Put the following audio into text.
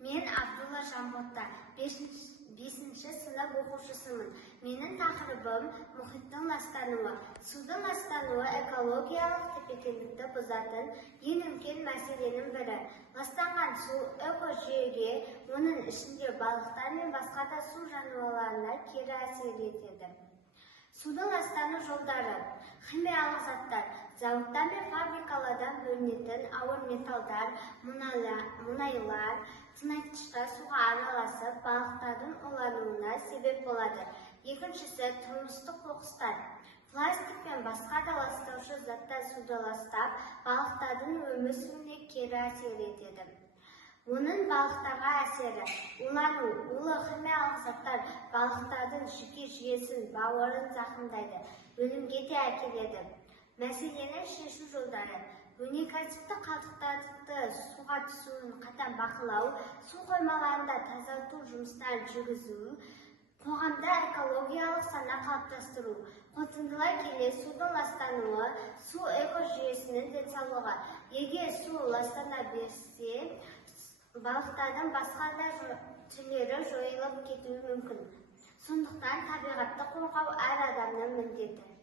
Мен Абдулла Жанбота, 5-ші сынып оқушысымын. Менің тақырыбым мұхиттың ластануы. Судың ластануы экологиялық тепе-теңдікті бұзатын ең үлкен мәселенің бірі. Ластанған су экожүйеге, оның ішінде балықтар мен басқа да су жануарларына кері әсер етеді. Судың ластану жолдары: химиялық заттар, зауыттар мен фабрикалардан бөлінетін ауыр металдар, мұнайлар, тыңайтқыштар суға араласып, балықтардың улануына себеп болады. Екіншісі, тұрмыстық қоқыстар. Пластик пен басқа да ластаушы заттар суды ластап, балықтардың өмір сүруіне кері әсер етеді. Оның балықтарға әсері: улану, улы химиялық заттар балықтардың жүйке жүйесін, бауырын зақымдайды, өлімге де әкеледі. Мәселені шешу жолдары: өнеркәсіптік қалдықтарды суға түсуін қатаң бақылау, су қоймаларында тазарту жұмыстарын жүргізу, қоғамда экологиялық сана қалыптастыру. Қорытындылай келе, судың ластануы су экожүйесінің денсаулығы. Егер су ластана берсе, балықтардың басқа да түрлері жойылып кетуі мүмкін. Сондықтан табиғатты қорғау әр адамның міндеті.